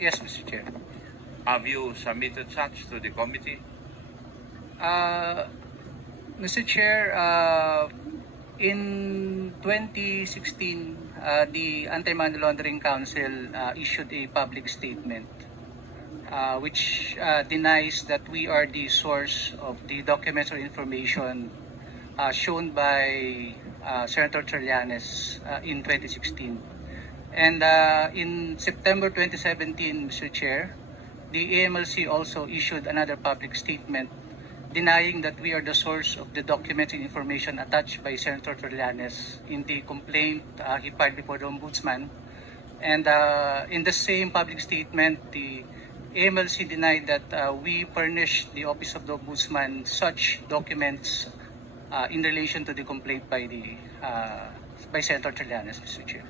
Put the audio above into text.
Yes, Mr. Chair. Have you submitted such to the committee? Mr. Chair, in 2016, the Anti-Money Laundering Council issued a public statement which denies that we are the source of the documents or information shown by Senator Trillanes in 2016. And in September 2017, Mr. Chair, the AMLC also issued another public statement denying that we are the source of the documents and information attached by Senator Trillanes in the complaint he filed before the Ombudsman. And in the same public statement, the AMLC denied that we furnished the Office of the Ombudsman such documents in relation to the complaint by Senator Trillanes, Mr. Chair.